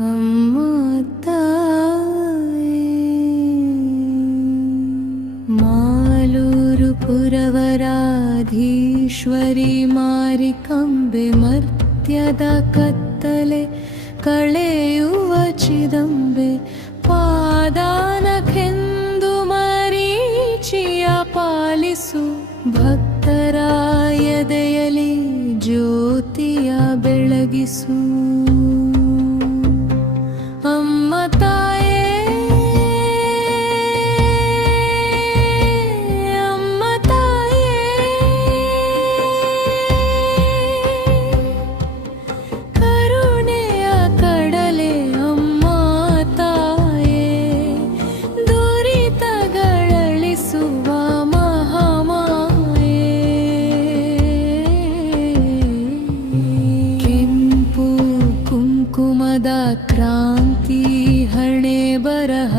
ಅಮ್ಮ ತಾಯಿ ಮಾಲೂರು ಪುರವರಾಧೀಶ್ವರಿ ಮಾರಿಕಂಬೆ ಮರ್ತ್ಯದ ಕತ್ತಲೆ ಕಳೆಯುವ ಚಿದಂಬೆ ಪಾದಾನಕ್ಕೆಂದು ಮರೀಚಿಯ ಪಾಲಿಸು ಭಕ್ತರ ಎದೆಯಲಿ ಜ್ಯೋತಿಯ ಬೆಳಗಿಸು ಅಮ್ಮ ತಾಯೇ ಅಮ್ಮ ತಾಯೇ ಕರುಣೆಯ ಕಡಲೆ ಅಮ್ಮ ತಾಯೇ ದುರಿತಗಳಳಿಸುವ ಮಹಾಮಾಯೇ ಕೆಂಪು ಕುಂಕುಮದ ಕ್ರಾಂತಿ ಹಣೆ ಬರಹ